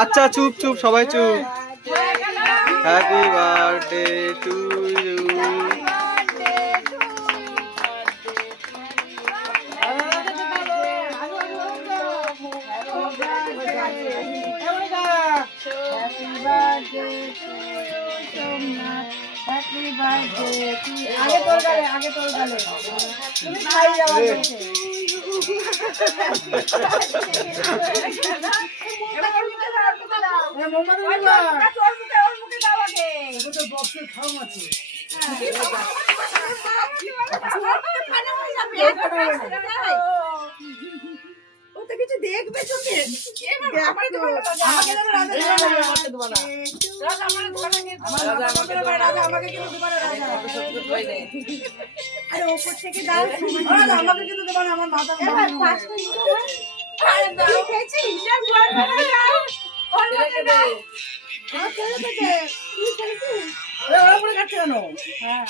আচ্ছা চুপ চুপ সবাই চুপ। Happy birthday to you. আগে তোর গালে তুমি খাই যাওয়া ও তো কিছু দেখবে চোখে। আরে ওপর থেকে দাও, আমাকে কিন্তু দেবো না, আমার মাথা হ্যাঁ